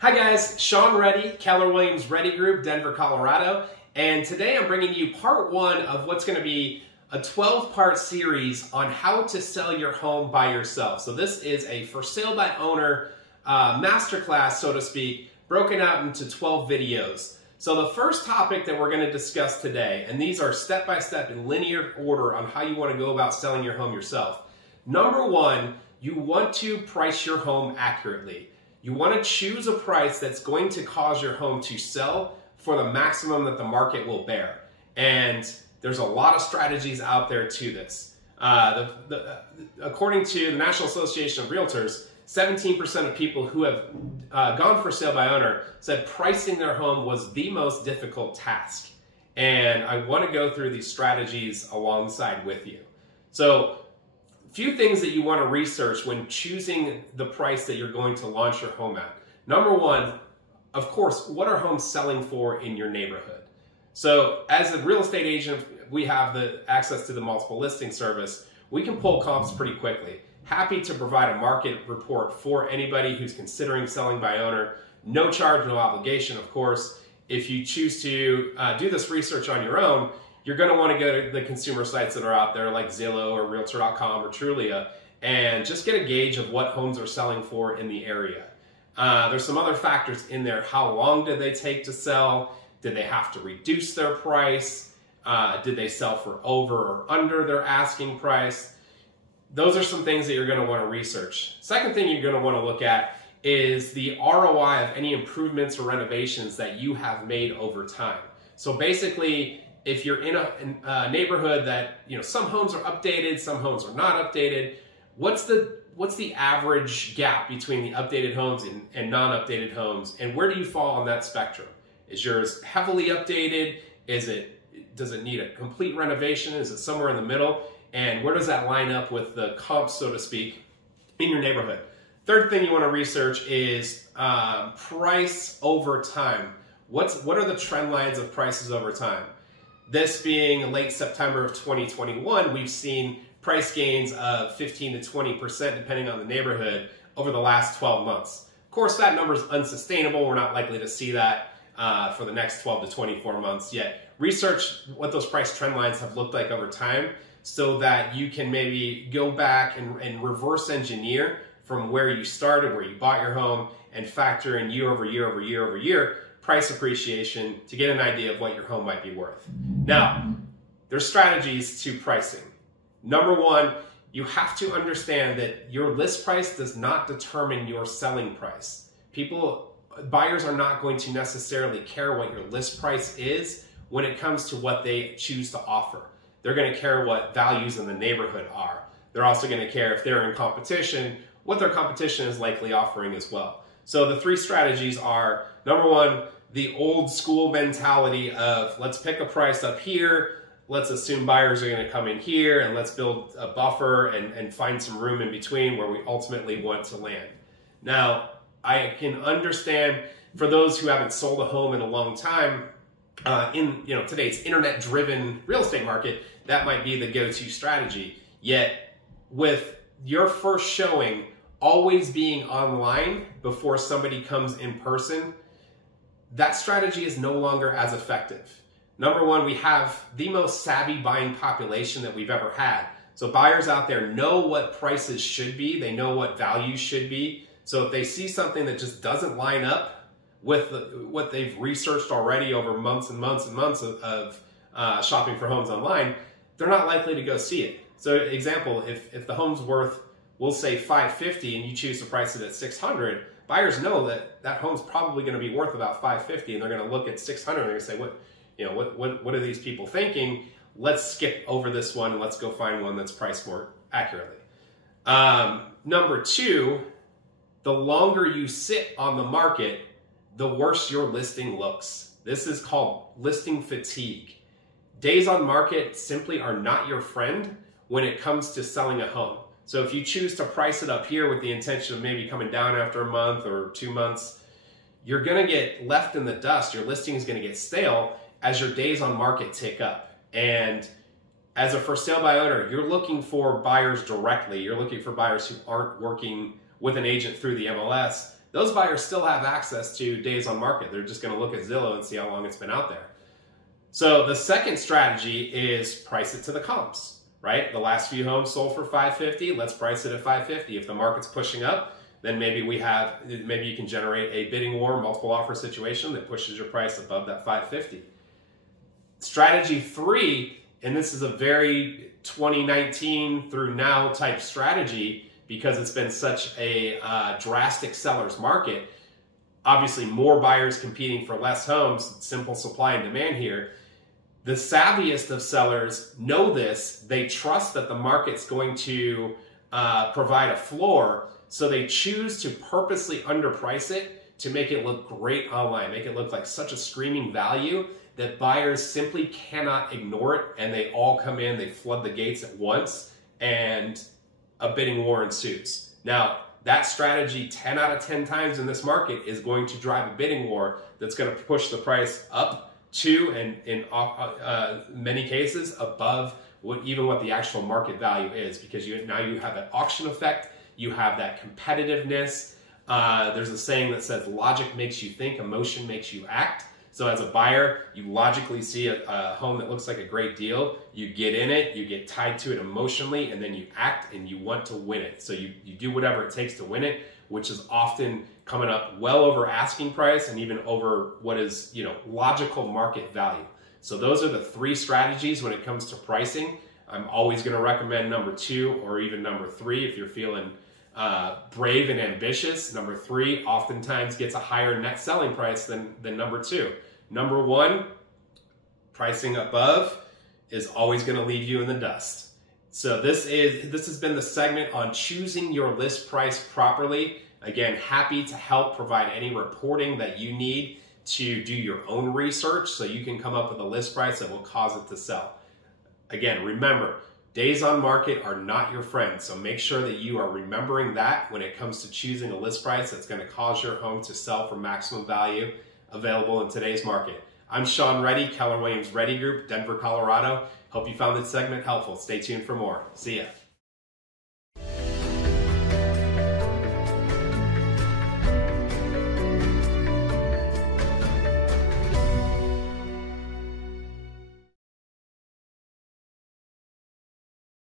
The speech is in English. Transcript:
Hi guys, Sean Reddy, Keller Williams Reddy Group, Denver, Colorado, and today I'm bringing you part one of what's going to be a 12-part series on how to sell your home by yourself. So this is a for sale by owner masterclass, so to speak, broken out into 12 videos. So the first topic that we're going to discuss today, and these are step-by-step in linear order on how you want to go about selling your home yourself. Number one, you want to price your home accurately. You want to choose a price that's going to cause your home to sell for the maximum that the market will bear. And there's a lot of strategies out there to this. According to the National Association of Realtors, 17% of people who have gone for sale by owner said pricing their home was the most difficult task. And I want to go through these strategies alongside with you. So, few things that you want to research when choosing the price that you're going to launch your home at. Number one, of course, what are homes selling for in your neighborhood? So as a real estate agent, we have the access to the multiple listing service. We can pull comps pretty quickly. Happy to provide a market report for anybody who's considering selling by owner. No charge, no obligation, of course. If you choose to do this research on your own, you're going to want to go to the consumer sites that are out there like Zillow or Realtor.com or Trulia and just get a gauge of what homes are selling for in the area. There's some other factors in there. How long did they take to sell? Did they have to reduce their price? Did they sell for over or under their asking price? Those are some things that you're going to want to research. Second thing you're going to want to look at is the ROI of any improvements or renovations that you have made over time. So basically, if you're in a neighborhood that, some homes are updated, some homes are not updated, what's the average gap between the updated homes and non-updated homes, and where do you fall on that spectrum? Is yours heavily updated? Does it need a complete renovation? Is it somewhere in the middle? And where does that line up with the comps, so to speak, in your neighborhood? Third thing you want to research is price over time. What are the trend lines of prices over time? This being late September of 2021, we've seen price gains of 15 to 20% depending on the neighborhood over the last 12 months. Of course, that number is unsustainable. We're not likely to see that for the next 12 to 24 months yet. Research what those price trend lines have looked like over time so that you can maybe go back and reverse engineer from where you started, where you bought your home, and factor in year over year over year over year price appreciation to get an idea of what your home might be worth. Now, there's strategies to pricing. Number one, you have to understand that your list price does not determine your selling price. Buyers are not going to necessarily care what your list price is when it comes to what they choose to offer. They're going to care what values in the neighborhood are. They're also going to care if they're in competition, what their competition is likely offering as well. So the three strategies are, number one, the old school mentality of let's pick a price up here, let's assume buyers are going to come in here, and let's build a buffer and find some room in between where we ultimately want to land. Now, I can understand for those who haven't sold a home in a long time, in today's internet-driven real estate market, that might be the go-to strategy. Yet, with your first showing always being online before somebody comes in person, that strategy is no longer as effective. Number one, we have the most savvy buying population that we've ever had. So buyers out there know what prices should be. They know what values should be. So if they see something that just doesn't line up with what they've researched already over months and months and months of shopping for homes online, they're not likely to go see it. So example, if the home's worth, we'll say $550 and you choose to price it at $600, buyers know that home's probably going to be worth about $550, and they're going to look at $600 and they're going to say, what are these people thinking? Let's skip over this one and let's go find one that's priced more accurately. Number two, the longer you sit on the market, the worse your listing looks. This is called listing fatigue. Days on market simply are not your friend when it comes to selling a home. So if you choose to price it up here with the intention of maybe coming down after a month or 2 months, you're going to get left in the dust. Your listing is going to get stale as your days on market tick up. And as a for sale by owner, you're looking for buyers directly. You're looking for buyers who aren't working with an agent through the MLS. those buyers still have access to days on market. They're just going to look at Zillow and see how long it's been out there. So the second strategy is price it to the comps, right? The last few homes sold for $550. Let's price it at $550. If the market's pushing up, then maybe you can generate a bidding war, multiple offer situation that pushes your price above that $550. Strategy 3, and this is a very 2019 through now type strategy because it's been such a drastic seller's market. Obviously, more buyers competing for less homes, simple supply and demand here. The savviest of sellers know this. They trust that the market's going to provide a floor, so they choose to purposely underprice it to make it look great online, make it look like such a screaming value that buyers simply cannot ignore it, and they all come in, they flood the gates at once, and a bidding war ensues. Now, that strategy 10 out of 10 times in this market is going to drive a bidding war that's going to push the price up to, and in many cases, above what the actual market value is, because now you have that auction effect, you have that competitiveness. There's a saying that says logic makes you think, emotion makes you act. So as a buyer, you logically see a home that looks like a great deal, you get in it, you get tied to it emotionally, and then you act and you want to win it. So you do whatever it takes to win it, which is often coming up well over asking price and even over what is, logical market value. So those are the 3 strategies when it comes to pricing. I'm always going to recommend number 2 or even number 3 if you're feeling brave and ambitious. Number 3 oftentimes gets a higher net selling price than number 2. Number 1, pricing above is always going to leave you in the dust. So this has been the segment on choosing your list price properly. Again, happy to help provide any reporting that you need to do your own research so you can come up with a list price that will cause it to sell. Again, remember, days on market are not your friend, so make sure that you are remembering that when it comes to choosing a list price that's going to cause your home to sell for maximum value available in today's market. I'm Sean Reddy, Keller Williams Reddy Group, Denver, Colorado. Hope you found this segment helpful. Stay tuned for more. See ya.